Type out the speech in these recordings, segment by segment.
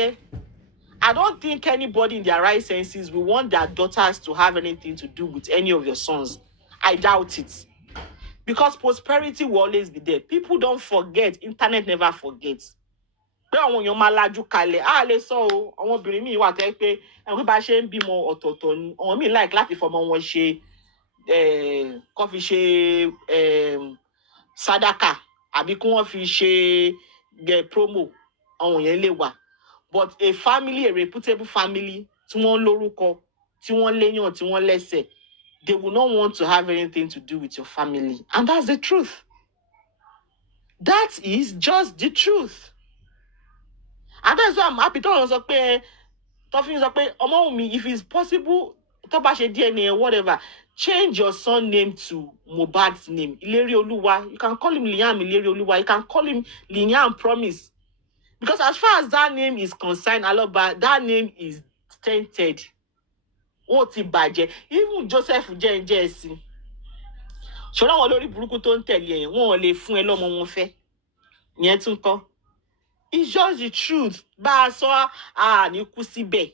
I don't think anybody in their right senses will want their daughters to have anything to do with any of your sons. I doubt it. Because prosperity will always be there. People don't forget. Internet never forgets. Pé àwọn èèyàn máa lajú kalẹ̀, á lè sọ o, àwọn obìnrin míì wà tẹ́ pé ẹ̀wọ̀n bá ṣe ń bímọ ọ̀tọ̀ọ̀tọ̀ ni. Àwọn míì like láti fọmọ wọn ṣe kọ́ fi ṣe sàdákà àbí kí wọ́n fi ṣe promo. Àwọn yẹn lè wà. But a family, a reputable family, tí wọ́n lórúkọ, tí wọ́n léyàn, tí wọ́n lẹ́sẹ̀, they will not want to have anything to do with your family. And that's the truth. That is just the truth. And that's why I'm happy to sọ pé Toffee sọ pé Ọmọ́wùmí, if it's possible, tó bá ṣe DNA or whatever, change your son name to Mohbad's name. Ilerioluwa. You can call him Liam Ilerioluwa. You can call him Liam Promise. Because as far as that name is concerned, aloba, that name is tainted. Ó ti bàjẹ́. Even Joseph jẹ́ ẹ̀sìn. Ṣọ́ra wọn lórí burúkú tó ń tẹ̀lé ẹ̀, wọn ò lè fún ẹ lọ́mọ wọn fẹ́. Ìyẹn tún kọ́. It's just the truth. Bá a sọ ní kú síbẹ̀.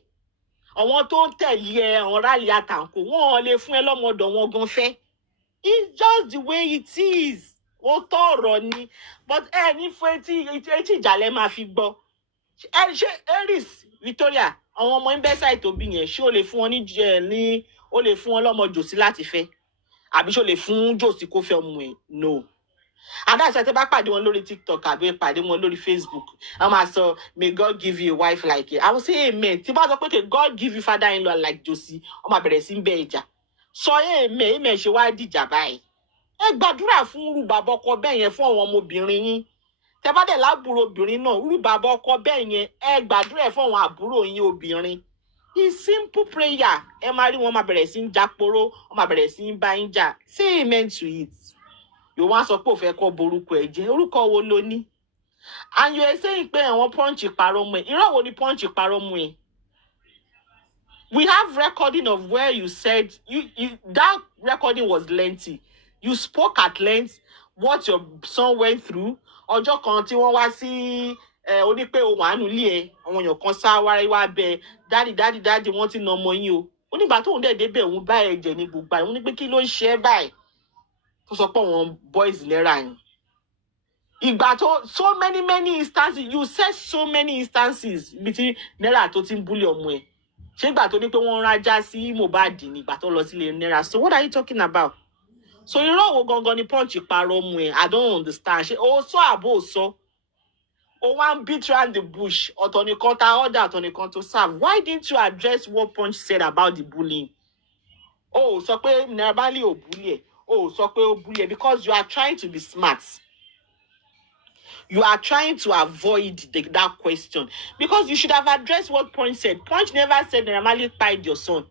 Àwọn tó ń tẹ̀lé ẹ, àwọn rálì àtàǹkò, wọn ò lè fún ẹ lọ́mọdọ̀ wọn gan fẹ́. It's just the way it is. Ó tọ̀rọ̀ ni. But ní fún etí ìjàlẹ̀ máa fi gbọ́. Ṣé Eris Victoria, àwọn ọmọ Imbesai tó bí yẹn, ṣé o lè fún wọn ní o lè fún wọn lọ́mọ Josi láti fẹ́? Àbí ṣé o lè fún Josi kó fẹ́ ọmọ ẹ̀? No. And that's why tẹ́ bá pàdé wọn lórí TikTok àbí pàdé wọn lórí Facebook. I'm also, may God give you a wife like it. I will say amen. Tí bá sọ pé God give you father-in-law like Josi, ó máa bẹ̀rẹ̀ sí ń bẹ ìjà. Sọ amen ṣe wá dìjà báyìí. Ẹ gbàdúrà fún irú bàbá ọkọ bẹ́ẹ̀ yẹn fún àwọn ọmọbìnrin yín. Tẹ́ bá dẹ̀ lábúrò obìnrin náà, irú bàbá ọkọ bẹ́ẹ̀ yẹn, ẹ gbàdúrà fún àwọn àbúrò yín obìnrin. It's simple prayer. Ẹ máa rí wọn máa bẹ̀rẹ̀ sí ń jáporó, wọn máa bẹ̀rẹ̀ sí ń bá yín jà. Say amen to it. You want sọ pé ó fẹ́ kọ́ borúkọ ẹ̀ jẹ́. Orúkọ wo ló ní? And you are saying pé àwọn Punch parọ́ mọ́ ẹ. Irọ́ wo ni Punch parọ́ mọ́ ẹ? We have recording of where you said that recording was lengthy. You spoke at length what your son went through. Ọjọ́ kan tí wọ́n wá sí onípé ohun àánú ilé ẹ̀, àwọn èèyàn kan sá wá bẹ dáàdì wọ́n ti na ọmọ yín o. Onígbà tóun dẹ̀ débẹ̀ òun bá ẹ̀jẹ̀ ní gbogbo àyè. Wọ́n ní pé kí ló ń ṣe ẹ́ báyìí? Tó sọ pé àwọn boys lẹ́ra yín. Ìgbà tó so many instances, you said so many instances bí tí Naira tó ti ń búlẹ̀ ọmọ ẹ̀. Ṣé ìgbà tó ní pé wọ́n rájá sí Mohbad ní ìgbà tó lọ sílé Naira? So what are you talking about? So irọ́ wo gangan ni Punch parọ́ mọ́ ẹ? I don't understand. Ṣé o sọ àbò sọ? O wá ń beat around the bush. Ọ̀tọ̀ nìkan ta order, ọ̀tọ̀ nìkan to serve. Why didn't you address what Punch said about the bullying? Oh, sọ pé Naira Marley ò bully ẹ. Oh, sọ pé ó bully ẹ because you are trying to be smart. You are trying to avoid that question because you should have addressed what Punch said. Punch never said Naira Marley tied your son.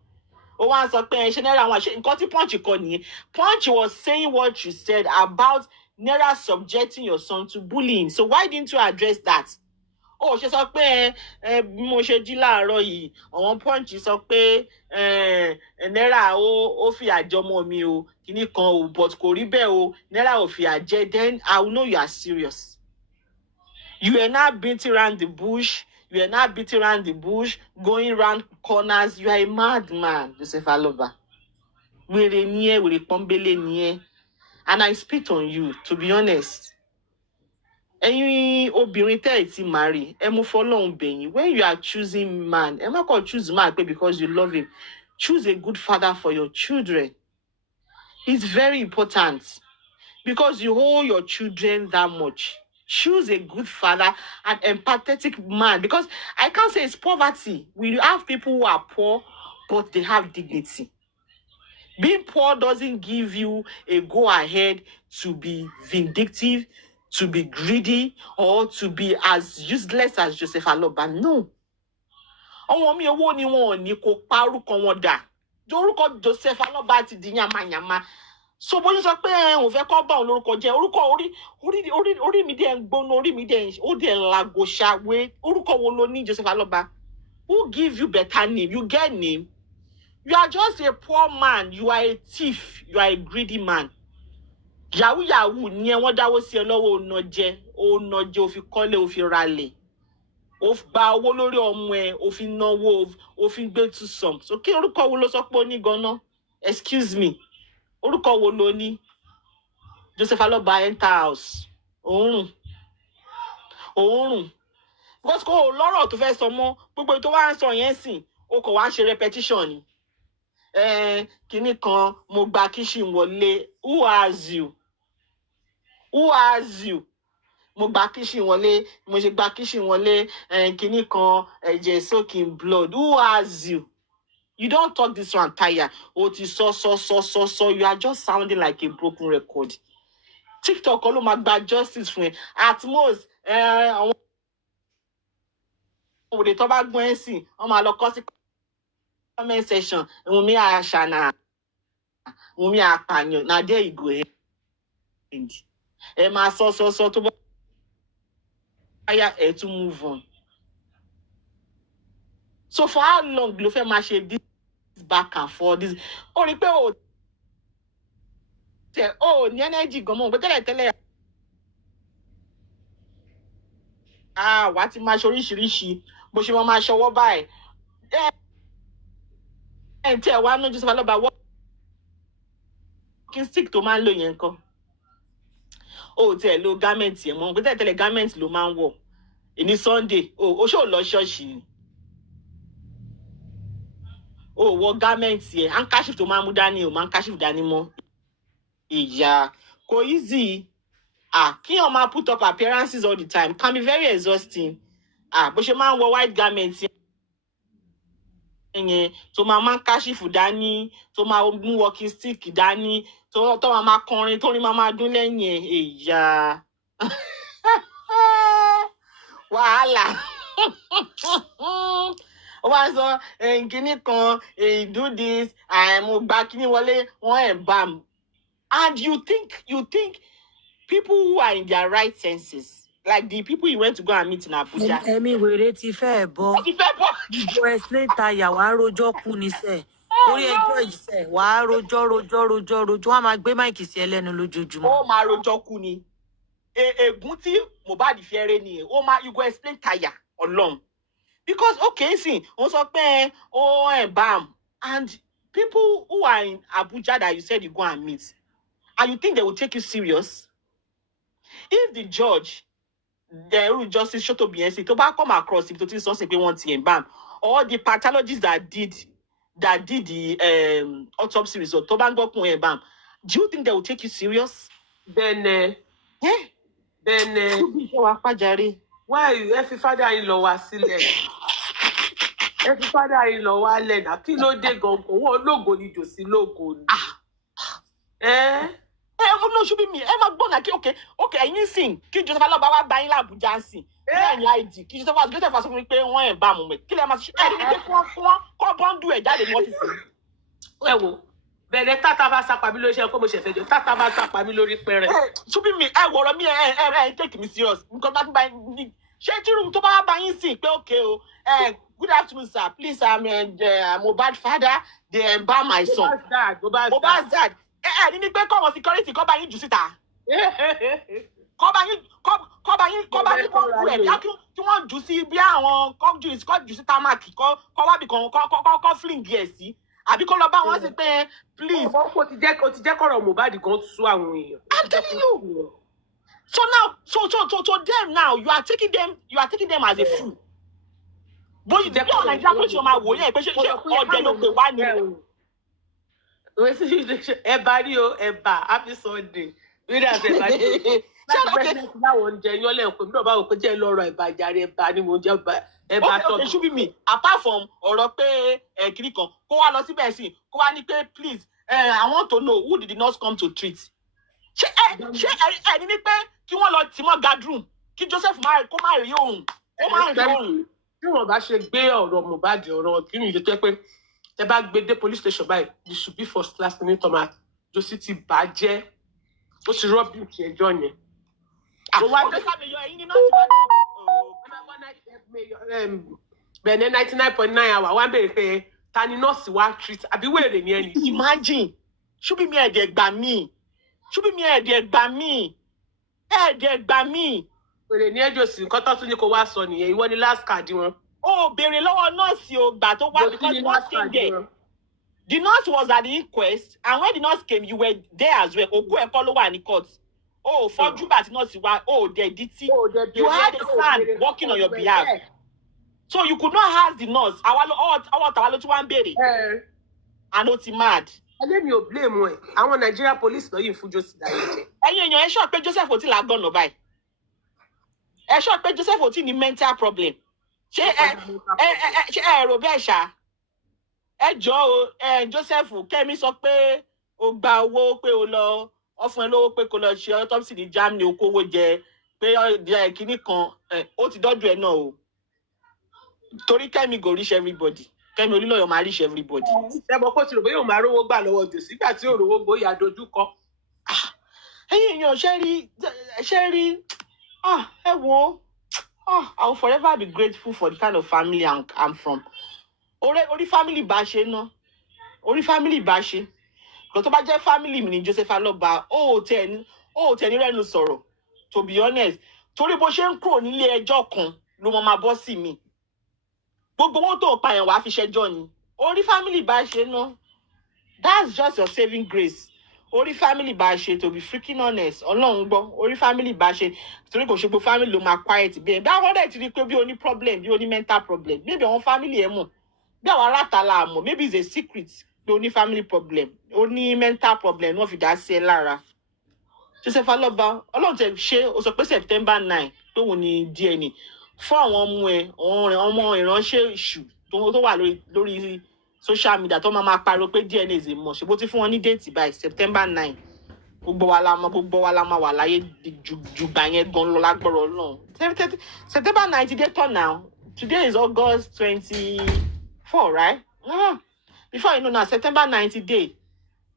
Oh, once Punch was saying what you said about Naira subjecting your son to bullying. So why didn't you address that? Oh, she sọ pé mo ṣe jí láàárọ̀ yìí, àwọn Punch sọ pé Naira ó fi àjọmọ mi o, kíní kan o, but kò rí bẹ́ẹ̀ o, Naira ò fi àjẹ, then I will know you are serious. You are not beating around the bush. You are not beating around the bush, going around corners. You are a madman, Joseph Aloba. Wèrè ni ẹ́, wèrè pọ́nbélé ni ẹ́. And I spit on you, to be honest. Ẹ̀yin obìnrin tẹ́ ẹ ti marry, ẹ mú fọlọ́run bẹ̀yìn. When you are choosing man, ẹ má kàn choose man because you love him. Choose a good father for your children. It's very important because you hold your children that much. Choose a good father, an empathetic man. Because I can't say it's poverty. We have people who are poor, but they have dignity. Being poor doesn't give you a go-ahead to be vindictive, to be greedy, or to be as useless as Joseph Aloba. No. Àwọn mi owó ni wọn ò ní kó parúkọ wọn dà. Orúkọ Joseph Aloba ti di yamayama. So bó ṣe sọ pé òun fẹ́ kọ́ bá òun lórúkọ jẹ́, orúkọ orí mi dẹ̀ ń gbóná, orí mi dẹ̀ ó dẹ̀ ń lago ṣàwé. Orúkọ wo ló ní Joseph Aloba? Who give you better name? You get name? You are just a poor man. You are a thief. You are a greedy man. Yahoo ni ẹ wọ́n dáwó sí ẹ lọ́wọ́ ó ná jẹ, ó fi kọ́lé, ó fi ralẹ̀. ó gba owó lórí ọmọ ẹ, ó fi náwó, ó fi gbé two sums. So kí orúkọ wo ló sọ pé ó ní gan-an? Excuse me. Orúkọ wo ló ní? Joseph Aloba enter house. Òórùn. Because kò lọ́rọ̀ tó fẹ́ sọ mọ́, gbogbo tó wá ń sọ yẹn sìn, ó kò wá ń ṣe repetition ni. Kinní kan, mo gba kitchen wọlé. Who has you? Mo gba kitchen wọlé, mo ṣe gba kitchen wọlé, kinní kan, ẹ̀jẹ̀ soaking blood. Who has you? You don't talk this one tire. O ti sọ. You are just sounding like a broken record. TikTok ló máa gba justice fún ẹ. At most, àwọn òde tó bá gbọ́n ẹ̀ sìn, wọ́n máa lọ kọ́ sí comment section. Wùnmí àṣànà, Wùnmí àpàyàn. Na there you go end. Ẹ máa sọ tó bá yá ẹ tún move on. So for how long ló fẹ́ máa ṣe this back and forth? This ó rí pé ó ní energy gan mọ́, tẹ́lẹ̀ wàá ti máa ṣe oríṣiríṣi bó ṣe máa ṣọwọ́ báyìí. Tí ẹ wá ní Joseph Aloba walking stick tó máa ń lò yẹn nǹkan. Ó tiẹ̀ lo garment yẹn mọ́, tẹ́lẹ̀ garment ló máa ń wọ̀. Ní Sunday, ó ṣó lọ ṣọ́ọ̀ṣì ni. Ó wọ garment yẹn, handkerchief tó máa ń mú dání, ó máa handkerchief dání mọ́. Ìyá kò easy. Kíyàn máa put up appearances all the time can be very exhausting. Bó ṣe máa ń wọ white garment yẹn, tó máa handkerchief dání, tó máa mú walking stick dání, tó máa kọrin, tó ní máa dún lẹ́yìn ẹ̀. Ìyá wàhálà. Ó wá sọ kinní kan, do this, mo gba kinní wọlé, wọ́n bam. And you think people who are in their right senses, like the people you went to go and meet in Abuja. Ẹ̀mí wèrè ti fẹ́ bọ́. Ìbò explain tayà wàá rojọ́ kú ni sẹ́. Orí ẹjọ́ yìí sẹ́, wàá rojọ́. Wọ́n á máa gbé máìkì sí ẹlẹ́nu lójoojúmọ́. Ó máa rojọ́ kú ni. Ègún tí Mohbad fi ẹrẹ́ ni. You go explain tayà Ọlọ́run. Because okay, see, wọ́n sọ pé bam. And people who are in Abuja that you said you go and meet, and you think they will take you serious? If the judge, the justice Shotobiensi, to come across if to think something want to bam, or the pathologists that did the autopsy result, to bam, do you think they will take you serious? Then why every father-in-law was sílẹ̀? Every father-in-law was lẹ́nà. Kí ló dé gan-an? Wọ́n lógo ni jòsí lógo ni. No, should be me. Máa gbọ́ náà kí okay, ẹ̀yin sìn kí Joseph Aloba wá bá yín l'Abuja ń sìn. Bẹ́ẹ̀ni ID kí Joseph sọ fún mi pé wọ́n bá mu mẹ́. Kí lẹ máa ṣe? Ẹ̀rí ni pé kọ́ bọ́ńdù ẹ̀ jáde ní ọ́fíìsì. Ẹ wo bẹ̀rẹ̀ tátà bá sápá mi lórí iṣẹ́ kó mo ṣẹ̀fẹ̀ jọ tátà bá sápá mi lórí pẹ̀rẹ̀. Ṣùgbọ́n mi wọ̀rọ̀ mi take me serious. Nǹkan bá bá ní ṣé tí irú tó bá bá yín sìn pé okay o good afternoon sir, please Mohbad father dey embalm my son. Mohbad's dad. Ní pé kọ́ wọn security kọ́ bá yín jù síta. Kọ́ bá yín kọ́ rú ẹ̀ bí kí wọ́n jù sí bí àwọn kọ́ jù sí támákì kọ́ wá bí kọ́ fling ẹ̀ sí. Àbí kó lọ bá wọn sí pé please. O ti jẹ́ kọ́rọ̀ Mohbad gan sú àwọn èèyàn. I'm telling you. So now, so them now, you are taking them as a fool. But you don't like that question máa wò yẹn pé ṣé ọdẹ ló pè wá ni. Ẹ̀bà ni o, ẹ̀bà, happy Sunday. Readers ẹ̀bà ni o. Láti president láwọn oúnjẹ yan lẹ́ẹ̀kọ́, mi náà bá wò pé jẹ́ lọ́rọ̀ ẹ̀bà jàre ẹ̀bà ni mo jẹ́ ẹ̀bà tọ́. Okay, should be me. Apart from ọ̀rọ̀ pé kiri kan, kó wá lọ síbẹ̀ sí, kó wá ní pé please, I want to know who did the nurse come to treat. Ṣé ẹni ní pé kí wọ́n lọ tì mọ́ gadroom, kí Joseph kó má rí òun, kó má rí òun. Tí wọ́n bá ṣe gbé ọ̀rọ̀ Mohbad ọ̀rọ̀ kí ni ìṣe tó yẹ pé ẹ bá gbé dé police station báyìí you should be first class ní tọ́mà Josie ti bàjẹ́ ó ti rọ́bì ti ẹjọ́ yẹn. Ọjọ́ sábẹ̀ yọ ẹyin ní nọ́ọ̀sì wá bẹ̀rẹ̀ 99.9 hour wá ń bèrè pé ta ni nọ́ọ̀sì wá treat àbí wèrè ni ẹni. Imagine ṣúbí mi ẹ̀dẹ̀ gbà mí. Pèrè ní ẹjọ́ sí nǹkan tó tún ní kó wá sọ nìyẹn. Ìwọ ni last card wọn. Oh, béèrè lọ́wọ́ nọ́ọ̀sì o gbà tó wá because the nurse came there. The nurse was at the inquest, and when the nurse came, you were there as well. Ogo ẹ̀kọ́ ló wà ní court. Oh, for Juba the nurse wa. Oh, they did it. You had a son working on your behalf. So you could not ask the nurse. Àwọn tàwa ló tún wá ń béèrè. And ó ti mad. Ẹlẹ́ mi ò blame wọn. Àwọn Nigeria police lọ yìí fún Josie láyé jẹ. Ẹ̀yin èèyàn ẹ sọ pé Joseph ò tí là gọ́nà báyìí. Ẹ sọ pé Joseph ò tí ní mental problem. Ṣé ẹ rò bẹ́ẹ̀ ṣá? Ẹ jọ̀ọ́ o, Joseph Kẹ́mi sọ pé o gba owó pé o lọ ọfún ẹ lówó pé kó lọ ṣe autopsy ní Germany o kówó jẹ pé kinní kan ó ti dọ́dọ̀ ẹ náà o. Torí Kẹ́mi go reach everybody. Kẹ́mi Olúlọ́yọ̀ máa reach everybody. Ṣé mo kó ti rò bóyá òun máa rówó gbà lọ́wọ́ Josie nígbà tí òrówó gbóyà dojú kọ. Ẹ̀yin èèyàn ṣe rí ẹ wo I will forever be grateful for the kind of family I'm from. Orí family bá ṣe ná. Orí family bá ṣe. Kò tó bá jẹ́ family mi ní Joseph Aloba, ó tẹ̀ ní rẹ́nu sọ̀rọ̀. To be honest, torí bó ṣe ń kúrò nílé ẹjọ́ kan ló máa bọ́ sí mi. Gbogbo owó tó pa yẹn wàá fi ṣẹjọ́ ni. Orí family bá ṣe ná. That's just your saving grace. Orí family bá ṣe, to be freaking honest. Ọlọ́run gbọ́. Orí family bá ṣe. Torí kò ṣe gbogbo family ló máa quiet bí ẹ̀. Bí àwọn ọ̀dẹ̀ ti rí pé bí o ní problem, bí o ní mental problem. Maybe àwọn family ẹ̀ mọ̀. Bí àwọn arátàlá àmọ́, maybe it's a secret pé o ní family problem. O ní mental problem wọ́n fi dá sí ẹ lára. Joseph Aloba, Ọlọ́run tẹ̀ ṣe o sọ pé September 9 tó wù ní DNA. Fún àwọn ọmọ ìránṣẹ́ ìṣù tó wà lórí social media tó máa pariwo pé DNA is a must. Ṣé bó ti fún wọn ní date by September 9. Gbogbo wa la máa wà láyé ju gbà yẹn gan lọ lágbọ́rọ̀ Ọlọ́run. September 9 ti dé tán now. Today is August 24, right? Before you know now, September 90 day.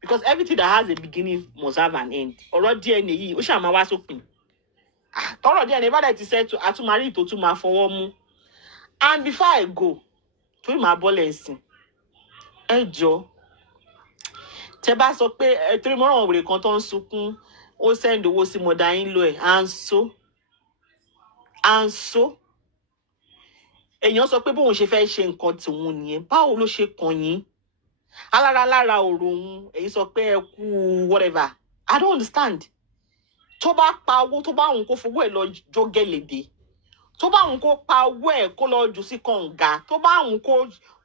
Because everything that has a beginning must have an end. Ọ̀rọ̀ DNA yìí, ó ṣáà máa wá sópin. Ọ̀rọ̀ DNA bá dẹ̀ ti settle, àtúmárì tó tún máa fọwọ́ mú. And before I go, torí màá bọ́lẹ̀ ẹ̀sìn. Ẹ jọ̀ọ́. Tẹ́ bá sọ pé torí mo rán àwọn wèrè kan tó ń sunkún, ó send owó sí mọ̀dá yín lọ ẹ̀, and so. Èèyàn sọ pé bóun ṣe fẹ́ ṣe nǹkan tòun nìyẹn. Báwo ló ṣe kàn yín? Alára ọ̀rọ̀ òun, èyí sọ pé ẹ kú whatever. I don't understand. Tó bá pa owó, tó bá òun kó fowó ẹ̀ lọ jó gẹ̀lẹ̀dẹ̀. Tó bá òun kó pa owó ẹ̀ kó lọ jù sí kànga. Tó bá òun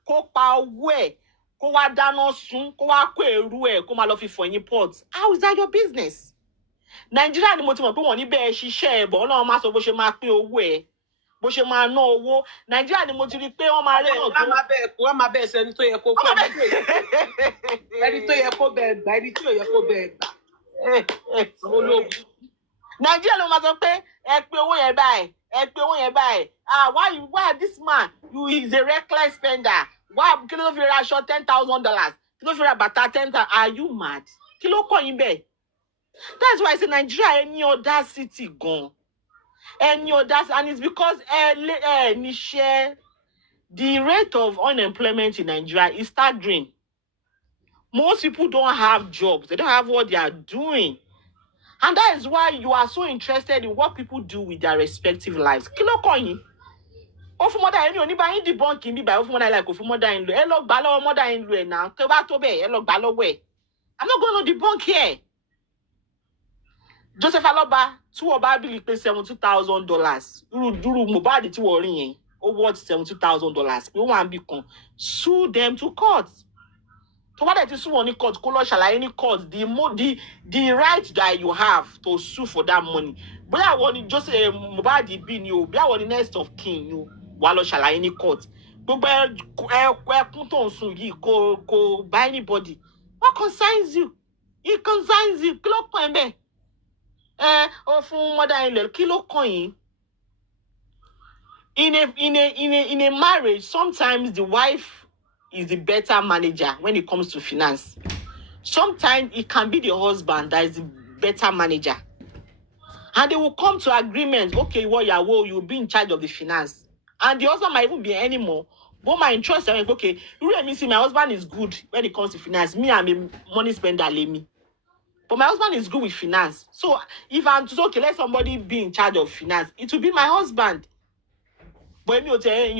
kó pa owó ẹ̀ kó wá dáná sun, kó wá kó èrú ẹ̀ kó máa lọ fi fọyín pot. How is that your business? Nigeria ni mo ti mọ̀ pé wọ́n ní bẹ́ẹ̀ ṣiṣẹ́ ẹ̀ bọ̀. Ọlọ́run máa sọ bó ṣe máa pín owó ẹ̀. Bó ṣe máa ná owó. Nàìjíríà ni mo ti rí pé wọ́n máa rí náà tó. Wọ́n máa bẹ́ẹ̀ sẹ́ni tó yẹ kó fún ẹni tó yẹ kó bẹ́ẹ̀ gbà ẹni tí ò yẹ kó bẹ́ẹ̀ gbà. Nàìjíríà ló máa sọ pé ẹ pé owó yẹn báyìí. Why this man is a reckless spender? Why kí ló fi ra aṣọ $10,000? Kí ló fi ra bàtà $10,000? Are you mad? Kí ló kọ́ yín bẹ́ẹ̀? That's why I say Nigeria any other city gone. And it's because the rate of unemployment in Nigeria is staggering. Most people don't have jobs. They don't have what they are doing. And that is why you are so interested in what people do with their respective lives. Kí ló kàn yín? Ó fún mother ẹni oníbà yín debunking bí báyìí ó fún mother like ó fún mother in lo. Ẹ lọ gbà lọ́wọ́ mother in lo ẹ̀ náà. Tó bá tó bẹ́ẹ̀ ẹ lọ gbà lọ́wọ́ ẹ̀. I'm not going to debunk here. Joseph Aloba, two ọba bíi pé $72,000. Dúró Mohbad tí wọ́n rí yẹn, ó worth $72,000. Pé wọ́n á bí kan. Sue them to court. Tó bá dẹ̀ ti sue wọn ní court, kó lọ ṣàlàyé ní court the right that you have to sue for that money. Bóyá àwọn ni Joseph Mohbad bí ni o, bí àwọn ni next of kin ni o, wà lọ ṣàlàyé ní court. Gbogbo ẹkún tó ń sun yìí kò bá anybody. What concerns you? It concerns you. Kí ló kàn ẹ́ bẹ́ẹ̀? Ó fún mother-in-law, kí ló kàn yín? In a marriage, sometimes the wife is the better manager when it comes to finance. Sometimes it can be the husband that is the better manager. And they will come to agreement, okay, you'll be in charge of the finance. And the husband might even be anymore. But my interest, okay, you really see my husband is good when it comes to finance. Me, I'm a money spender, let me. But my husband is good with finance. So if I'm to say, okay, let somebody be in charge of finance, it will be my husband. But èmi ò tẹ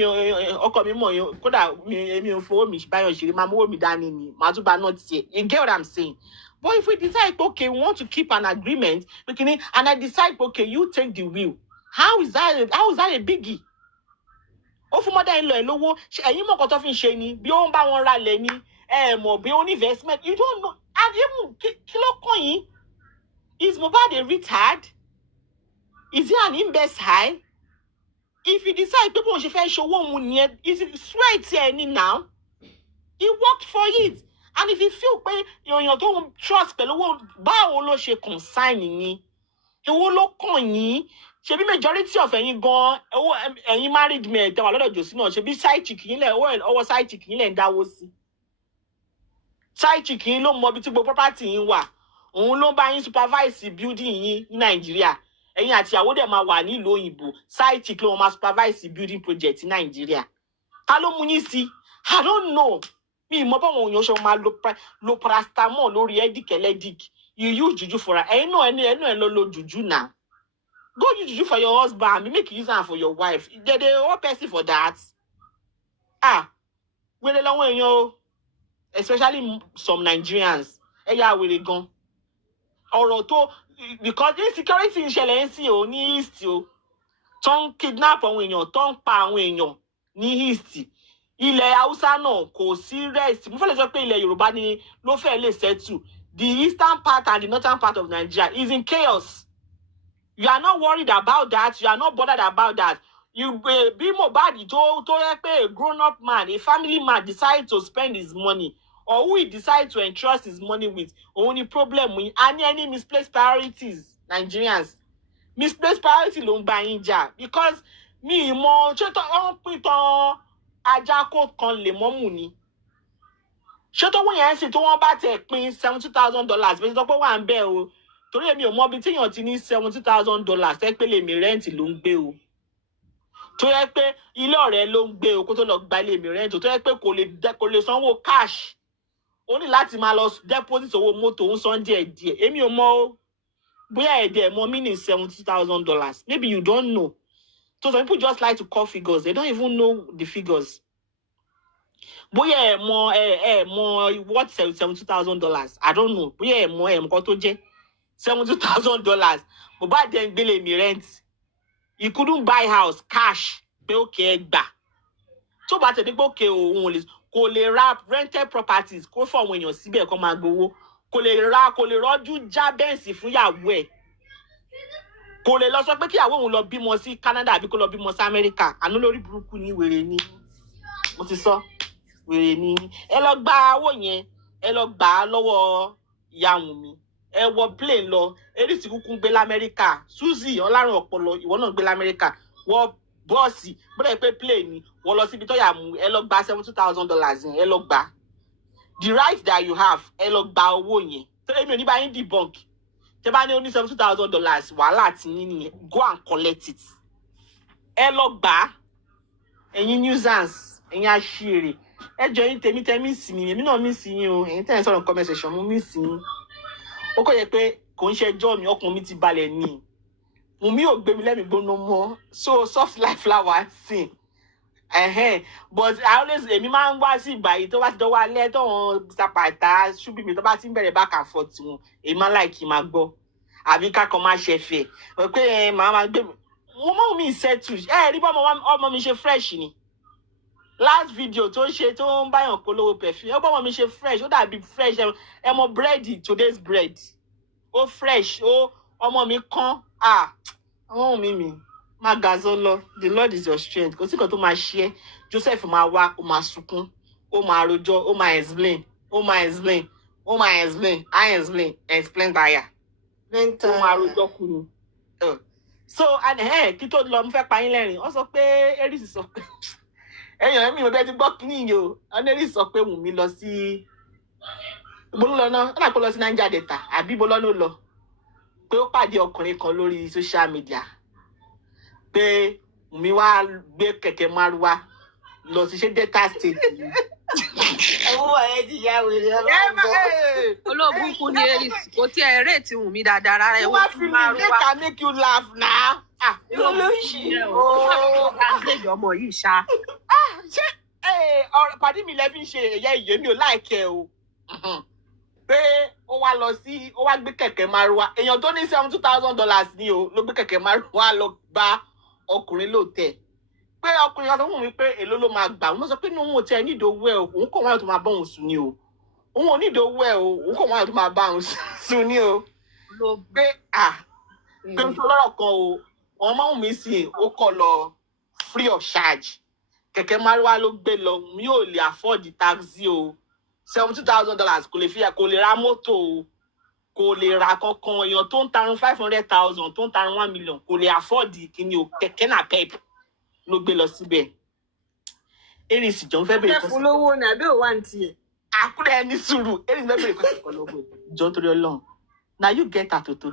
ọkọ mi mọ̀ yín kódà èmi ò fowó mi báyọ̀ ṣeré máa mówó mi dání ni màá tún bá náà tiẹ̀. You get what I'm saying? But if we decide, okay, we want to keep an agreement, and I decide, okay, you take the wheel, how is that a biggie? Ó fún mother-in-law ẹ̀ lówó, ẹ̀yin mọ̀ nǹkan tó fi ń ṣe ni, bí ó ń bá wọn ra lẹ̀ ni, mọ̀ bí ó ní investment, you don't know. And even kí ló kàn yín? Is Mohbad a retard? Is he an imbecile? If you decide people ṣe fẹ́ ṣòwò òun nìyẹn, is it swear it any now? He worked for it. And if you feel pé èèyàn tó ń trust pẹ̀lú owó, báwo ló ṣe consign ni? Èwo ló kàn yín? Ṣebí majority of ẹ̀yin gan, ẹ̀yin married men tẹ́ wà lọ́dọ̀ Jossy náà, ṣebí side chick yín lẹ̀, ọwọ́ side chick yín lẹ̀ ń dáwó sí. Side chick yín ló mọ ibi tí gbogbo property yín wà. Òun ló bá yín supervise building yín ní Nàìjíríà. Ẹ̀yin àti ìyàwó dẹ̀ máa wà nílùú òyìnbó. Side chick ló máa supervise building project ní Nàìjíríà. Ta ló mú yín sí? I don't know. Mi mọ̀ báwọn èèyàn ṣe máa lo paracetamol lórí headache. You use juju for her. Ẹ̀yin náà ló lo juju now. Go use juju for your husband. Make you use am for your wife. They all person for that. Wèrè làwọn èèyàn o. Especially some Nigerians. Ẹ̀yà wèrè gan. Ọ̀rọ̀ tó because insecurity ń ṣẹlẹ̀ ń sìn o ní East o. Tó ń kidnap àwọn èèyàn, tó ń pa àwọn èèyàn ní East. Ilẹ̀ Hausa náà kò sí rest. Mo fẹ́ lè sọ pé ilẹ̀ Yorùbá ni ló fẹ́ lè settle. The eastern part and the northern part of Nigeria is in chaos. You are not worried about that. You are not bothered about that. You be Mohbad tó yẹ pé a grown-up man, a family man decide to spend his money, or who he decide to entrust his money with. Only problem with any misplaced priorities, Nigerians. Misplaced priority ló ń bá yín jà because mi mọ̀ ṣé tó ń pín tán ajá kó kan lè mọ́mù ni. Ṣé tó wọ́n yẹn sì tó wọ́n bá tẹ̀ pín $70,000 bẹ́ẹ̀ tó pé wà ń bẹ̀ o. Torí èmi ò mọ ibi téèyàn ti ní $70,000 tẹ́ pé lèmi rẹ́ǹtì ló ń gbé o. Tó yẹ pé ilé ọ̀rẹ́ ló ń gbé o kó tó lọ gba ilé mi rẹ́ǹtì. Tó yẹ pé kò lè sanwó cash. Ó ní láti máa lọ deposit owó mọ́tò ń san díẹ̀díẹ̀. Èmi ò mọ o. Bóyá ẹ̀dẹ̀ mọ meaning $70,000. Maybe you don't know. So some people just like to call figures. They don't even know the figures. Bóyá ẹ mọ what $72,000. I don't know. Bóyá ẹ mọ nǹkan tó jẹ́ $72,000. Mohbad dẹ̀ ń gbélé mi rent. He couldn't buy house cash. Pé okay ẹ gbà. Tó bá tẹ̀lé pé okay òun kò lè ra rented properties kó fún àwọn èèyàn síbẹ̀ kó máa gbowó. Kò lè rọ́jú já bẹ́ǹsì fún ìyàwó ẹ̀. Kò lè lọ sọ pé kí ìyàwó òun lọ bímọ sí Canada àbí kó lọ bímọ sí America. Àánú lórí burúkú ni wèrè ni. Mo ti sọ. Wèrè ni. Ẹ lọ gba owó yẹn. Ẹ lọ gbà á lọ́wọ́ ìyá Wùnmí. Ẹ wọ plane lọ. Erisi kúkú ń gbé l'Amẹ́ríkà. Suzy ọlárùn ọpọlọ ìwọ náà gbé l'Amẹ́ríkà. Wọ bọ́ọ̀sì bóyá pé plane ni. Wọ lọ síbi tó yà mú. Ẹ lọ gba $70,000 yẹn. Ẹ lọ gbà. The right that you have. Ẹ lọ gba owó yẹn. Èmi ò ní bá yín debunk. Tẹ́ bá ní ó ní $70,000 wàhálà tí yín nìyẹn. Go and collect it. Ẹ lọ gbà. Ẹ̀yin nuisance. Ẹ̀yin aṣèrè. Ẹ jọ yín tèmi sí mi. Èmi náà mi sí yín o. Ẹ̀yin tẹ́ ẹ sọ̀rọ̀ comment section mo mi sí yín. Ó kọ́ yẹ pé kò ń ṣẹjọ́ mi ọkùnrin mi ti balẹ̀ ni. Wùnmí ò gbé mi lẹ́mìí gbóná mọ́. So soft life flower sìn. But I always èmi máa ń wá sí ìgbà yìí tó bá ti dọ́wọ́ alẹ́ tó wọn sàpàtà ṣúbí mi tó bá ti ń bẹ̀rẹ̀ back and forth wọn èmi máa like máa gbọ́ àbí kákan máa ṣe fẹ̀ pé màá máa gbé mi wọ́n mọ̀ mi settle rí bọ́ ọmọ mi ṣe fresh ni last video tó ń ṣe tó ń báyàn polówó perfume ó bọ́ ọmọ mi ṣe fresh ó dàbí fresh ẹ mọ bread today's bread ó fresh ó ọmọ mi kán ọmọ mi má gazọ lọ the Lord is your strength kò sí kan tó máa ṣe é Joseph máa wá ó máa sunkún ó máa rojọ́ ó máa explain tire ó máa rojọ́ kú ni so and kí tó lọ mo fẹ́ pa yín lẹ́rìn ó sọ pé Eris sọ pé ẹ̀yàn mi ò bẹ́ẹ̀ ti gbọ́ kínní yìí o Eris sọ pé Wùnmí lọ sí ibo ló lọ náà ó dàpọ̀ lọ sí Niger Delta àbí ibo lọ́nà ó lọ pé ó pàdé ọkùnrin kan lórí social media pé Wùnmí wá gbé kẹ̀kẹ́ márúwá lọ sí ṣe Delta State Owó ẹ ti ya wèrè ọlọ́gbọ́n. Olóògùn kú ní Aries. Kò tí ẹ rèé tí wù mí dáadáa rárá. You want feeling make you laugh now. Olóṣì. Ọmọ yìí ṣá. Ṣé ọ̀rọ̀ pàdé mi lẹ́bí ń ṣe ẹ̀yẹ ìyé mi ò láìkẹ́ o. Pé ó wá lọ sí ó wá gbé kẹ̀kẹ́ márúwá èèyàn tó ní $72,000 ní o ló gbé kẹ̀kẹ́ márúwá lọ bá ọkùnrin lóòótẹ́ pé ọkùnrin kan tó wù mí pé èló ló máa gbà wọ́n sọ pé òun ò tiẹ̀ nídìí owó ẹ̀ o òun kò wáyà tó máa bá òun sùn ní o òun ò nídìí owó ẹ̀ o òun kò wáyà tó máa bá òun sùn ní o pé pé ń tó lọ́rọ̀ kan o àwọn máa wù mí sí ó kọ̀ lọ free of charge kẹ̀kẹ́ márúwá ló gbé lọ mi ò lè afford the taxi o $72,000 kò lè fi kò lè ra mọ́tò o kò lè ra kankan èèyàn tó ń tarun 500,000 tó ń tarun 1 million kò lè afford kíni o kẹ̀kẹ́ náà pep ló gbé lọ síbẹ̀. Aries jọ ń fẹ́ bèrè kọ́sì. Fún lówó ni àbí òwà ń tiẹ̀. Àkúrẹ́ ẹni sùúrù Aries fẹ́ bèrè kọ́sì kan lọ́gbọ̀n jọ nítorí Ọlọ́run na you get àtòtò.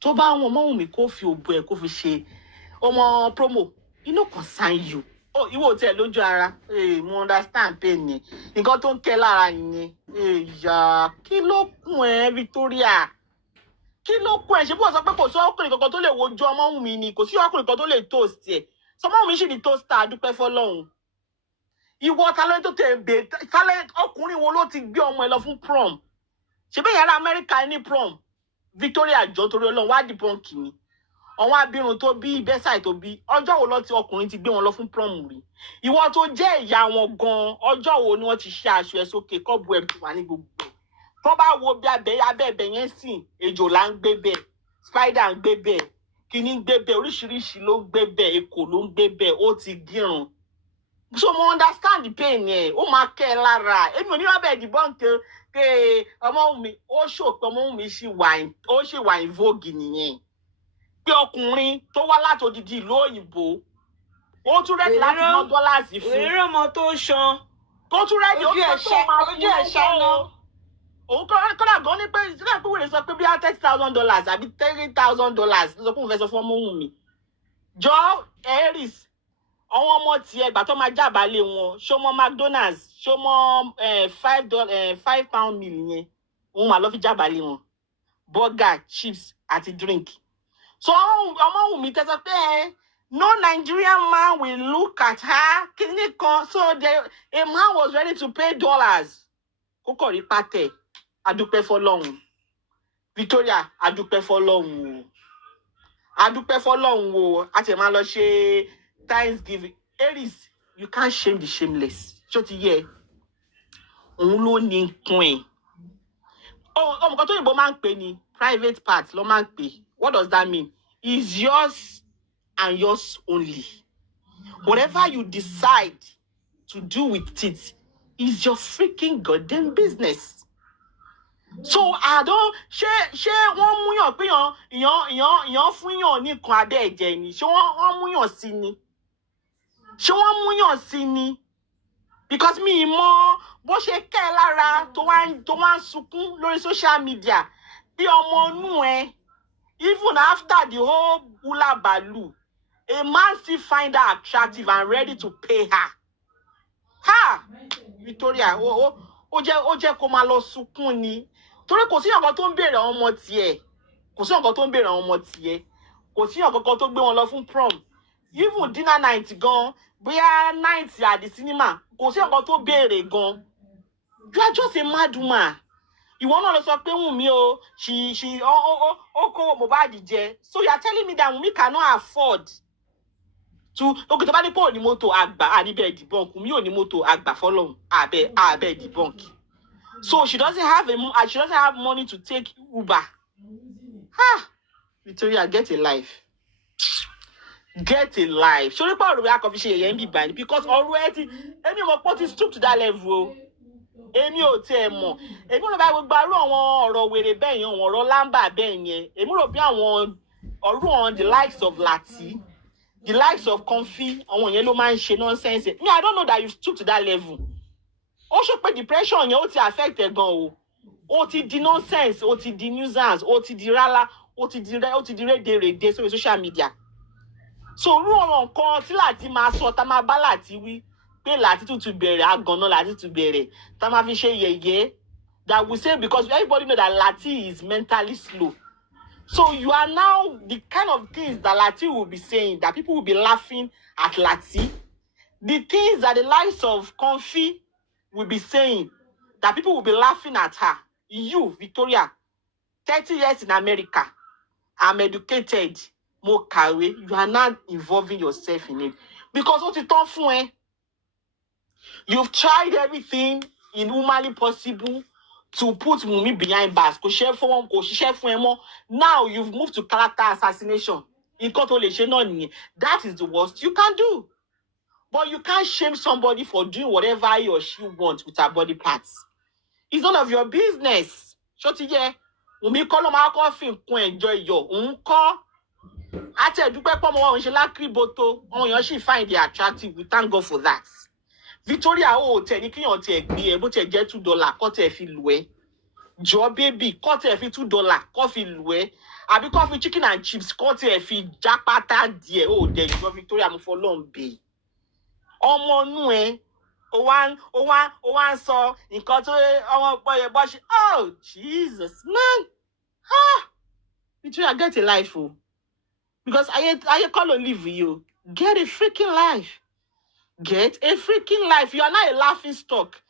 Tó bá wọn ọmọ mi kó fi òbò ẹ̀ kó fi ṣe ọmọ promo e no concern you. Ìwọ tẹ lójú ara mo understand pain yẹn nǹkan tó ń kẹ́ lára yẹn ìyá kí ló kún ẹ Victoria kí ló kún ẹ ṣe bí wọ́n sọ pé kò sí ọkùnrin kankan tó lè wojú ọmọ mi ni kò sí ọkùnrin kan tó lè toast ẹ sọmọ mi sì ní toaster dúpẹ́ fọ́lọ́run ìwọ talent tó tẹ bẹ talent ọkùnrin wo ló ti gbé ọmọ ẹ lọ fún prom ṣe bẹ́ẹ̀ yàrá Amẹ́ríkà ní prom Victoria jọ torí Ọlọ́run wá dìbọn kìíní àwọn abirùn tó bí bẹ́sàì tó bí ọjọ́ wo lọ tí ọkùnrin ti gbé wọn lọ fún prom rí ìwọ tó jẹ́ ìyá wọn gan ọjọ́ wo ni wọ́n ti ṣe aṣọ ẹ̀ sókè kọ́bù ẹ̀ tó wà ní gbogbo tó bá wo bí abẹ́ẹ̀bẹ̀ yẹn sìn ejò là ń gbé bẹ́ẹ̀ spider ń gbé bẹ́ẹ̀ kíní ń gbé bẹ́ẹ̀ oríṣiríṣi ló ń gbé bẹ́ẹ̀ èkó ló ń gbé bẹ́ẹ̀ ó ti gírun so mo understand the pain yẹn ó máa kẹ́ ẹ lára èmi ò ní wá bẹ́ẹ̀ dìbọn ké ọmọ mi ó ṣòpẹ́ ọmọ mi ṣì wà in vogue nìyẹn pé ọkùnrin tó wá láti odidi ìlú òyìnbó ó tún rẹ́dí láti ná dọ́làsì fún èrè ọmọ tó ṣan tó tún rẹ́dí ó tún tó máa fún ojú ẹ̀ ṣáná òun kọ́dà gan ní pé sílẹ̀ pé wèrè sọ pé bí i $30,000 àbí $30,000 ló sọ pé òun fẹ́ sọ fún ọmọ òun mi jọ Aries àwọn ọmọ tiẹ̀ gbà tó máa jábàálẹ̀ wọn ṣó mọ McDonald's ṣó mọ £5 meal yẹn òun mà lọ fi jábàálẹ̀ wọn burger chips àti drink. So ọmọ wù mí tẹ́sán pé no Nigerian man will look at her kìíní kan so a man was ready to pay dollars. Kókò rí pátẹ̀ adúpẹ́ fọlọ́hun Victoria adúpẹ́ fọlọ́hun o adúpẹ́ fọlọ́hun o a ti máa lọ ṣe Thanksgiving. Aries you can't shame the shameless ṣó ti yẹ òun ló ní nkún ẹ̀ ọmọ kan tó yìnbọn máa ń pè ní private part ló máa ń pè. What does that mean? It's yours and yours only. Whatever you decide to do with it is your freaking goddamn business. So I don't ṣé wọ́n mú yàn pé yàn fún yàn ní nǹkan abẹ́ ẹ̀jẹ̀ ni ṣé wọ́n mú yàn sí ni ṣé wọ́n mú yàn sí ni because mi mọ̀ bó ṣe kẹ́ ẹ lára tó wá ń sunkún lórí social media bí ọmọ inú ẹ. Even after the whole hula baloo, a man still find her attractive and ready to pay her. Ha! Victoria, ó jẹ́ kó máa lọ sunkún ni. Torí kò sí nǹkan tó ń béèrè àwọn ọmọ tiẹ̀. Kò sí nǹkan tó ń béèrè àwọn ọmọ tiẹ̀. Kò sí nǹkan tó gbé wọn lọ fún prom. Even dinner night gan, bóyá night at the cinema, kò sí nǹkan tó béèrè gan. You are just a mad woman. Ìwọ náà lọ sọ pé Wùnmí o ó kó Mohbad jẹ so you are telling me that Wùnmí cannot afford to okay tó bá ní pé ò ní mọ́tò àgbà àníbẹ̀ debunk Wùnmí ò ní mọ́tò àgbà fọlọ́hún àbẹ̀ debunk so she doesn't have money to take Uber. Victoria get a life ṣorí pé ọ̀rọ̀ rẹ̀ akọ̀ fi ṣe èyẹ ń bì báyìí because ọ̀rọ̀ ẹ ti èmi mọ̀ pé ó ti stoop to that level o. Èmi ò tiẹ̀ mọ̀ èmi rò bá gbogbo àrùn àwọn ọ̀rọ̀ wèrè bẹ́ẹ̀ yẹn ọ̀rọ̀ lámbà bẹ́ẹ̀ yẹn èmi rò bí àwọn ọ̀rọ̀ the likes of Lati the likes of Comfy àwọn yẹn ló máa ń ṣe nonsense me I don't know that you stoop to that level ó ṣe pé depression yẹn ó ti affect ẹ gan o ó ti di nonsense ó ti di nuisance ó ti di rálá ó ti di rédèrèdè sórí social media So orú ọ̀rọ̀ nǹkan tí láti máa sọ tá máa bá láti wí pé láti tútù bẹ̀rẹ̀ àgànná láti tútù bẹ̀rẹ̀ tá máa fi ṣe yẹ̀yẹ́, that we say because everybody know that Lati is mentally slow. So you are now the kind of things that Lati will be saying, that people will be laughing at Lati. The things that the likes of Comfy will be saying, that people will be laughing at her. You, Victoria, 30 years in America, I'm educated, mo kàwé, you are not involving yourself in it. Because what you talk for, you've tried everything in humanly possible to put Wunmi behind bars. Now you've moved to character assassination. That is the worst you can do. But you can't shame somebody for doing whatever he or she wants with her body parts. It's none of your business. Shoti ye, Wunmi kolo ma ko enjoy your unko. Ate dupe po mo wa nse lakri boto, on yan she find it attractive. We thank God for that. Victoria o te ni kiyan te gbe e bo te je $2 ko te fi lu e. Jo baby ko te fi $2 ko fi lu e. Abi ko fi chicken and chips ko te fi japata die o de jo Victoria mo follow be. Ọmọ nu e o wan sọ nǹkan tó ọmọ boy bo ṣe. Oh Jesus man. Ah, Victoria, get a life oh. Because I call on live you. Get a freaking life. Get a freaking life. You are not a laughing stock.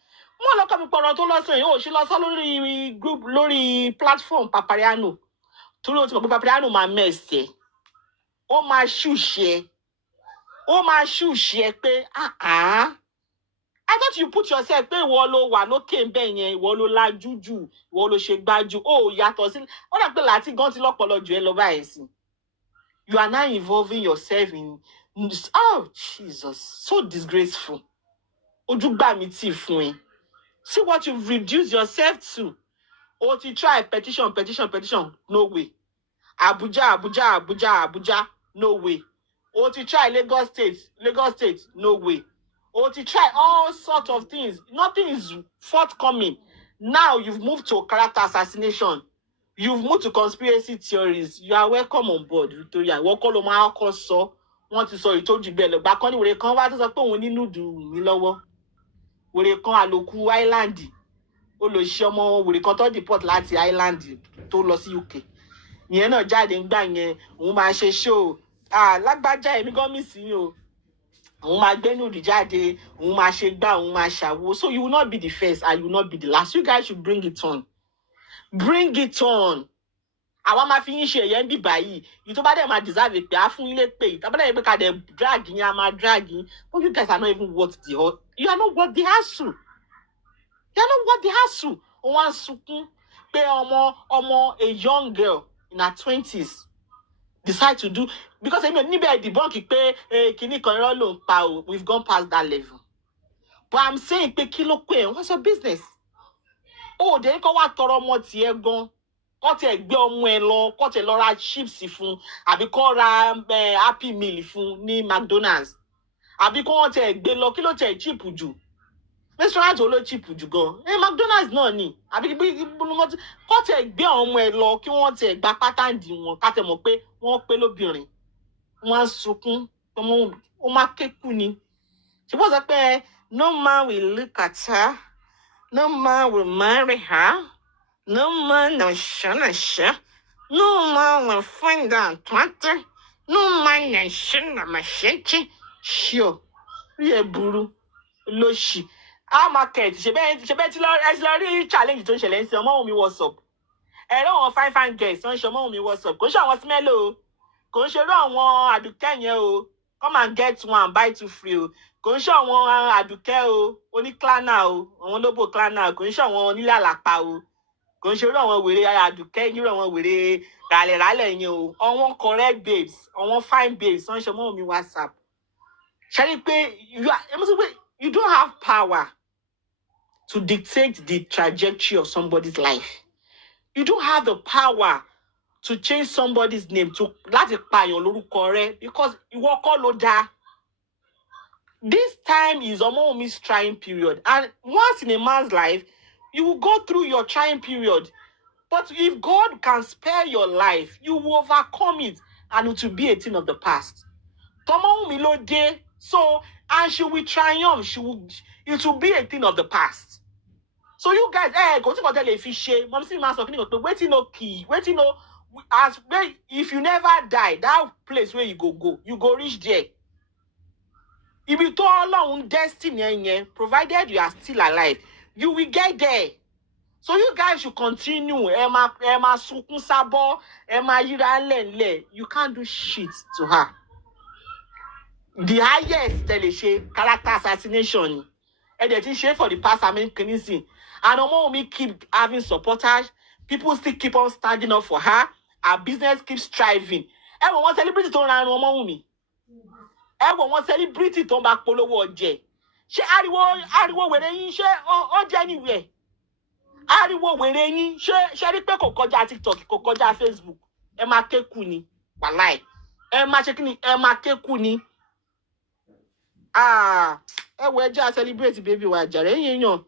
Mo lọ kọ́ mi pọ̀rọ̀ tó lọ sọ yìí, ó ṣe lọ sọ lórí group lórí platform Papariano. Torí o ti mọ̀ pé Papariano máa mẹ́sẹ̀. Ó máa ṣùṣẹ́. Ó máa ṣùṣẹ́ pé I thought you put yourself pé ìwọ ló wà lókè ń bẹ̀ yẹn, ìwọ ló lajú jù, ìwọ ló ṣe gbájú. Ó yàtọ̀ sí. Ó dà pé Láti gan ti lọ́pọlọ jù ẹ lọ báyìí sí. You are now involving yourself in oh Jesus, so disgraceful. Ojúgbà mi tì fún ẹ. See what you've reduced yourself to. O ti try petition, no way. Abuja, no way. O ti try Lagos State, no way. O ti try all sorts of things. Nothing is forthcoming. Now you've moved to character assassination. You've moved to conspiracy theories. You are welcome on board, Victoria. Wọ́n kọ́ ló máa kọ́ sọ. Wọ́n ti sọ ìtọ́jú bẹ́ẹ̀ lọ. Gbàkan ní wèrè kan wá tó sọ pé òun ní nùdù mi lọ́wọ́. Wèrè kan àlòkù Island. Ó lọ ṣe ọmọ wèrè kan tó deport láti Island tó lọ sí UK. Ìyẹn náà jáde ń gbà yẹn. Òun máa ṣe show. Lágbájá èmi gan mi sí o. Òun máa gbé nùdù jáde. Òun máa ṣe gbá. Òun máa ṣàwo. So you will not be the first and you will not be the last. You guys should bring it on. Bring it on. Àwa máa fi yín ṣe ẹ̀yẹ ń bì báyìí. Yìí tó bá dẹ̀ máa deserve pé á fún yín lé pé ìtàbá dẹ̀ pé ká dẹ̀ drag yín, á máa drag yín. But you guys are not even worth the hustle. You are not worth the hassle. You are not worth the hassle. Ó wá ń sunkún pé ọmọ a young girl in her 20s decide to do because èmi ò níbẹ̀ debunk pé kìíní kan irọ́ ló ń pa o. We've gone past that level. But I'm saying pé kí ló pé what's your business? Oh, dẹ̀ kọ́ wá tọrọ ọmọ tiẹ̀ gan. Kọ́ tiẹ̀ gbé ọmọ ẹ lọ, kọ́ tiẹ̀ lọ ra chips fún, àbí kọ́ ra Happy Meal fún ní McDonald's. Àbí kọ́ wọ́n tiẹ̀ gbé lọ, kí ló tiẹ̀ cheap jù? Restaurant wo ló cheap jù gan? McDonald's náà ni. Àbí kọ́ tiẹ̀ gbé ọmọ ẹ lọ, kí wọ́n tiẹ̀ gba pátánì wọn, ká tẹ̀ mọ̀ pé wọ́n pé lóbìnrin. Wọ́n á sunkún, ó máa kékù ni. Ṣé wọ́n sọ pé no man will look at her, no man will marry her. No man no shana. No man will find out Twitter. No man no shana machete. Sure. Rí burú. Lóṣì. Our market. Ṣé bẹ́ẹ̀ tí lọ rí challenge tó ń ṣẹlẹ̀ ń ṣe ọmọ mi WhatsApp. Ẹ̀rọ àwọn fine girls tó ń ṣe ọmọ mi WhatsApp. Kò ń ṣe àwọn smell o. Kò ń ṣe irú àwọn àdùkẹ́ yẹn o. Come and get one, buy two free o. Kò ń ṣe àwọn àdùkẹ́ o. Oníklánà o. Àwọn lóbò klánà o. Kò ń ṣe àwọn onílé àlàpà o. Kò ń ṣe irú àwọn wèrè àdùkẹ́ irú àwọn wèrè ràlẹ̀ràlẹ̀ yẹn o. Àwọn correct babes, àwọn fine babes wọ́n ṣe ọmọ mi WhatsApp. Ṣé rí pé you don't have power to dictate the trajectory of somebody's life. You don't have the power to change somebody's name to láti pààyàn lórúkọ rẹ because ìwọ kọ́ ló dá. This time is Omomi's trying period. And once in a man's life, you will go through your trying period. But if God can spare your life, you will overcome it and it will be a thing of the past. Tomowumi lo de. So, and she will triumph. It will be a thing of the past. So you guys, go to hotel if you share. Mom see man talking about waiting no key, waiting no as if you never die, that place where you go reach there. If you told alone destiny, provided you are still alive, you will get there. So you guys should continue. Emma sukun sabo, Emma yira. You can't do shit to her. The highest character assassination. And they share for the past cleansing. And Omomi keep having supporters. People still keep on standing up for her. Her business keeps striving. Everyone celebrity to run Omomi. Everyone celebrity to back polo oje. She ariwo were yin she oje anywhere. Ariwo were yin she ri pe kò kọjá TikTok, kò kọjá Facebook. Ẹ ma keku ni. Wallahi. Ẹ ma ṣe kíni, ẹ ma keku ni. We're just celebrate baby wa jare yan.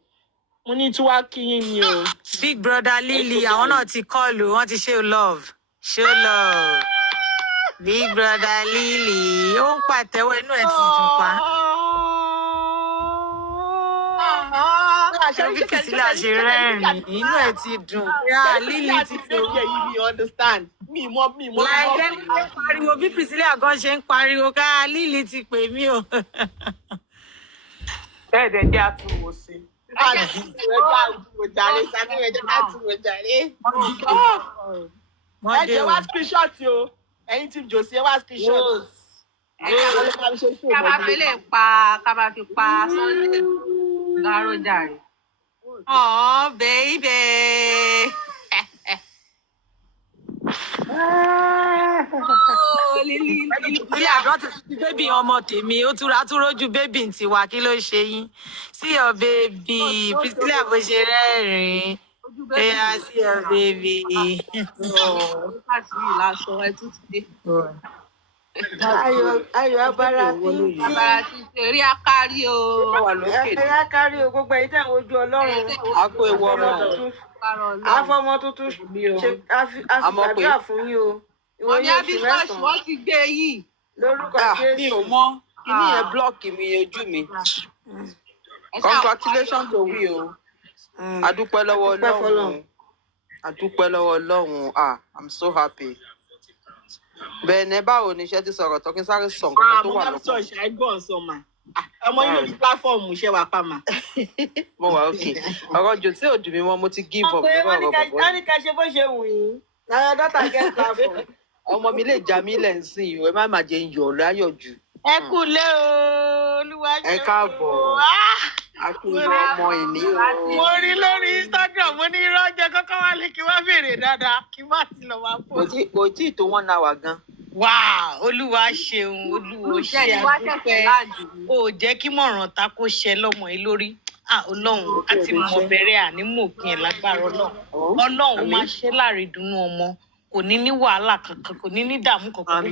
Mo ní tí wá kí yín ni o. Big brother Lily, àwọn náà ti call you, wọ́n ti show love. Show love. Big brother Lily, ó ń pàtẹ́wọ́ inú ẹ̀ ti dùn pa. Ṣé Priscilla ṣe rẹ́rìn-ín? Inú ẹ̀ ti dùn. Lily ti tó. You understand? Me mo. Like ẹni tó pariwo bí Priscilla gan ṣe ń pariwo ká Lily ti pè mí o. Bẹ́ẹ̀ jẹ́ àtúnwò sí. Ẹ wá screenshot o. Ẹ̀yin team Josie ẹ wá screenshot. Ká bá fi pa Sunday Garo jàre. Oh, baby. Oh, Lily. Ilé àdó ti bébì ọmọ tèmi, ó túra tún rójú bébì ń tiwa, kí ló ṣe yín? See your baby, Priscilla bó ṣe rẹ́rìn-ín. Yeah, see your baby. Ayọ̀ abara tí rí akárí o. Rí akárí o, gbogbo ẹ̀yin tẹ̀ ń wojú Ọlọ́run. A kó ewu ọmọ. Afọmọ tuntun ṣe àfìgbàdúrà fún yín o. Wọ́n ní Abisọ́ọ̀ṣì wọ́n ti gbé yìí. Lórúkọ Mi Jésù. ò mọ̀, kíní yẹn blọ́ọ̀kì mi ojú mi. Congratulations to we o. A dúpẹ́ lọ́wọ́ Ọlọ́run. A dúpẹ́ lọ́wọ́ Ọlọ́run. I'm so happy. Bẹ́ẹ̀ni báwo ni iṣẹ́ ti sọ̀rọ̀ tó kí n sáré sọ nǹkan tó wà lọ́kàn. Mo náà sọ àìgbọ́n sọ mà. Ọmọ yín lórí pláfọ́ọ̀mù ṣe wà pa mà. Mo wà okay. Ọ̀rọ̀ jò tí ò dùn mí mọ́, mo ti give up lórí ọ̀rọ̀ bọ̀bọ̀. Wọ́n ní ká ṣe bó ṣe wù yín. Lára dọ́tà get platform. Ọmọ mi lè já mi lẹ́sìn o, ẹ má má jẹ́ ń yọ̀ láyọ̀ jù. Ẹ kú lé o, Olúwa ṣe o. Ẹ káàbọ̀. A kú ìwọ ọmọ ìní o. Mo rí lórí Instagram, mo ní irọ́ jẹ kọ́kọ́ wá lé kí wá béèrè dáadáa, kí má ti lọ wá pọ̀. Kò tí ì tó 1 hour gan. Wá, Olúwa ṣeun, Olúwa ṣe àdúpẹ́. O jẹ́ kí mọ̀ràn ta kó ṣẹ lọ́mọ yìí lórí. Ọlọ́run àti mọ̀ bẹ̀rẹ̀ ànímọ̀pin ẹ̀ lágbára Ọlọ́run. Ọlọ́run máa ṣe láàrídùnnú ọmọ. Kò ní ní wàhálà kankan, kò ní ní dààmú kankan.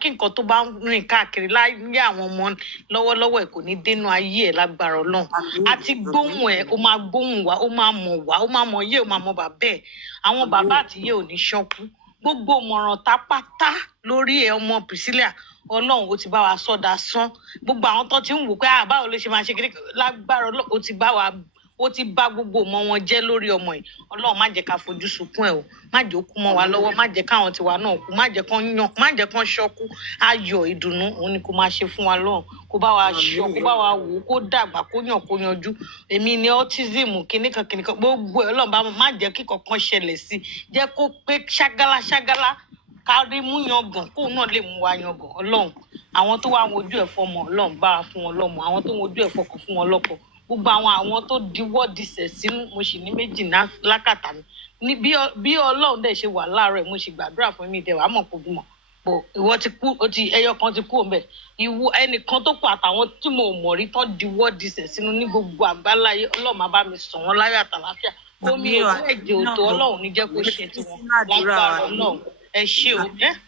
Kí nǹkan tó bá ń rìn káàkiri láyé àwọn ọmọ lọ́wọ́lọ́wọ́ ẹ̀ kò ní dénú ayé ẹ̀ lágbára Ọlọ́run. Àti gbóhùn ẹ̀, ó máa gbóhùn wá, ó máa mọ̀ wá, ó máa mọ̀ yé, ó máa mọ̀ bàbá ẹ̀. Àwọn bàbá àti yé ò ní ṣánkú. Gbogbo ìmọ̀ràn tápátá lórí ẹ̀ ọmọ Priscilla, Ọlọ́run ó ti bá wa sọ́dà sán. Gbogbo àwọn tó ti ń wò pé báwo ló ṣe máa ṣe kiri lágbára Ọlọ́run ó ti bá gbogbo ọmọ wọn jẹ́ lórí ọmọ yìí. Ọlọ́run má jẹ́ ká fojú sunkún ẹ̀ o, má jẹ́ ó kú mọ́ wa lọ́wọ́, má jẹ́ káwọn tiwa náà kú, má jẹ́ kán ṣọ́kú. Ayọ̀ ìdùnnú òun ni kó máa ṣe fún wa lọ́run, kó bá wa ṣọ́, kó bá wa wò, kó dàgbà, kó yanjú. Èmi ni autism kìnìkan gbogbo ẹ̀ Ọlọ́run má jẹ́ kí kankan ṣẹlẹ̀ sí, jẹ́ kó pé ṣágálá kárí mú yangàn kóun náà lè mú wa yangàn. Ọlọ́run àwọn tó wá wojú ẹ̀ fọmọ, Ọlọ́run bá wa fún wọn lọ́mọ, àwọn tó wojú ẹ̀ fọkàn fún wọn lọ́kọ. Gbogbo àwọn tó diwọ́ disẹ̀ sínú, mo sì ní méjì lákàtà mi. Bí Ọlọ́run dẹ̀ ṣe wà láàárọ̀ ẹ̀, mo sì gbàdúrà fún mi ìdẹ̀wà mọ̀ kó bímọ. Ìwọ ti kú, ẹyọ kan ti kú òǹbẹ̀. Ìwọ ẹnìkan tó kù àtàwọn tí mo mọ̀ rí tán diwọ́ disẹ̀ sínú ní gbogbo àgbáláyé, Ọlọ́run máa bá mi sàn wọ́n láyọ̀ àtàláfíà. Omi òkú ẹ̀jẹ̀ òtò Ọlọ́run ní jẹ́ kó ṣe tiwọn lágbára Ọlọ́run. Ẹ ṣé o.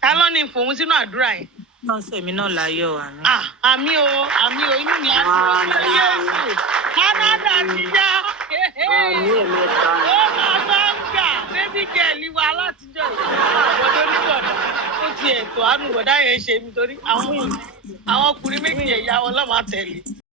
Ta ló ní fòun sínú àdúrà yẹn? Náà sẹ̀mí náà láyọ̀ àná. Àmì o, inú mi á dùn sí Jésù. Canada ti yá. Ó máa bá ń gbà bébí gẹ̀ẹ́lì wa látijọ́ ìwọ̀n tó ní bọ̀dá. Ó ti ẹ̀tọ́ àánú bọ̀dá yẹn ṣe nítorí àwọn èèyàn. àwọn ọkùnrin méjì ẹ̀yà wọn lọ́mọ àtẹ̀lé.